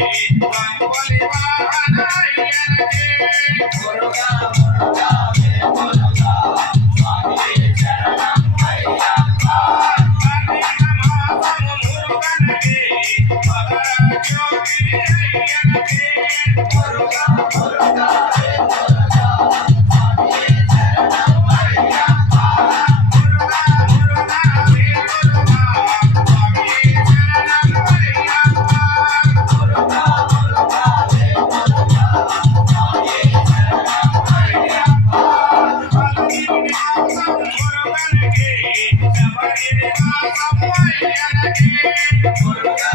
me. Yeah.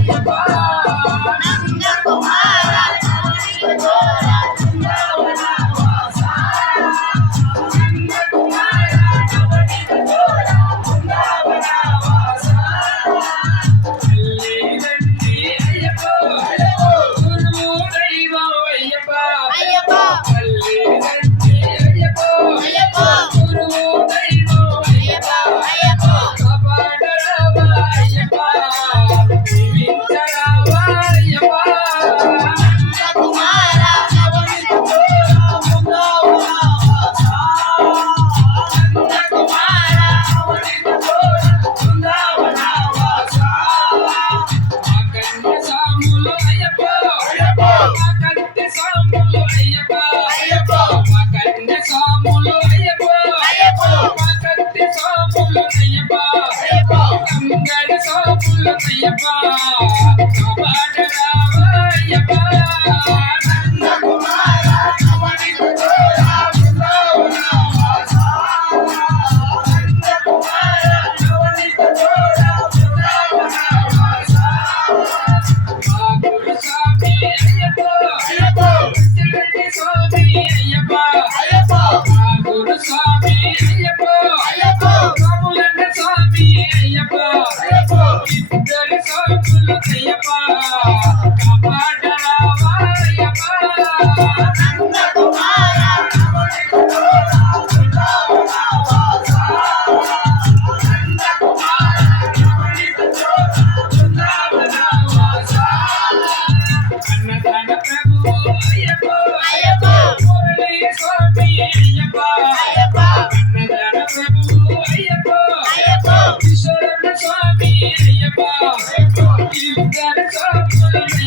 Ayyappa Vivian Caraballo. Ayyappa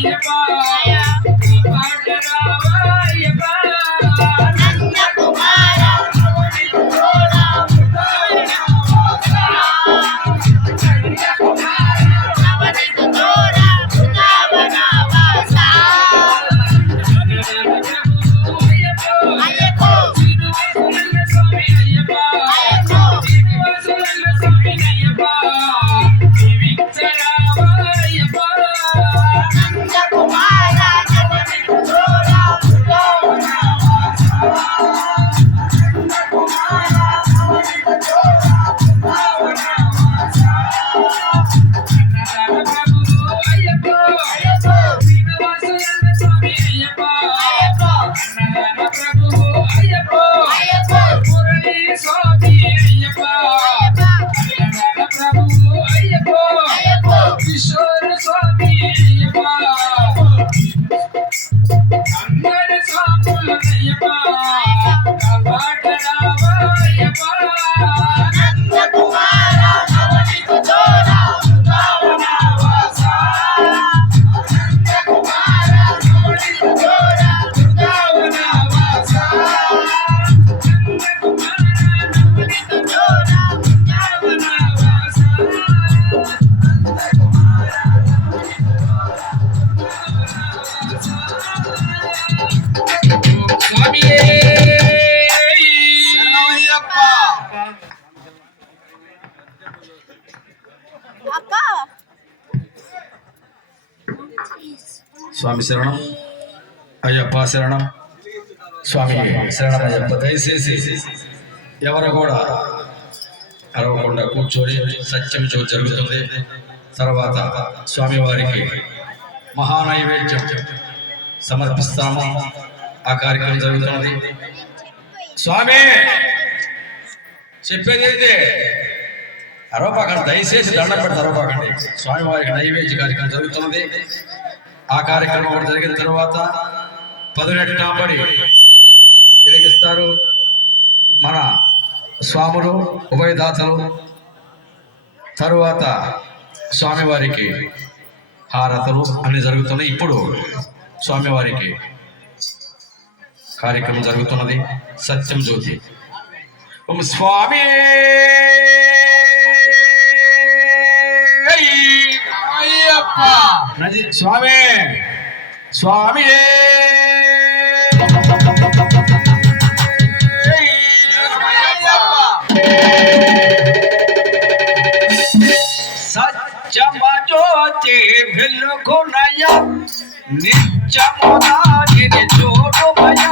Yeah. స్వామి శరణం. అయ్యప్ప శరణం. స్వామి శరణం అయ్యప్ప దయచేసి ఎవరు కూడా అరవకుండా కూర్చొని సత్యం చో జరుగుతుంది. తర్వాత స్వామివారికి మహానైవేద్యం సమర్పిస్తాము. ఆ కార్యక్రమం జరుగుతున్నది. స్వామి చెప్పేది ఏంటి? అరవపాకండి దయచేసి దండం పెడతారు అరవపాకండి. స్వామివారికి నైవేద్య కార్యక్రమం జరుగుతున్నది. ఆ కార్యక్రమం కూడా జరిగిన తర్వాత పదునెట్టు కాంబడి తిరిగిస్తారు మన స్వాములు ఉభయదాతలు. తరువాత స్వామివారికి హారతలు అన్ని జరుగుతున్నాయి. ఇప్పుడు స్వామివారికి కార్యక్రమం జరుగుతున్నది. సత్యం జ్యోతి. స్వామి! అయ్యప్ప నది స్వామి స్వామి సత్యమ జ్యోతి వెలుగునయ నిత్యముదాని చూడుమయ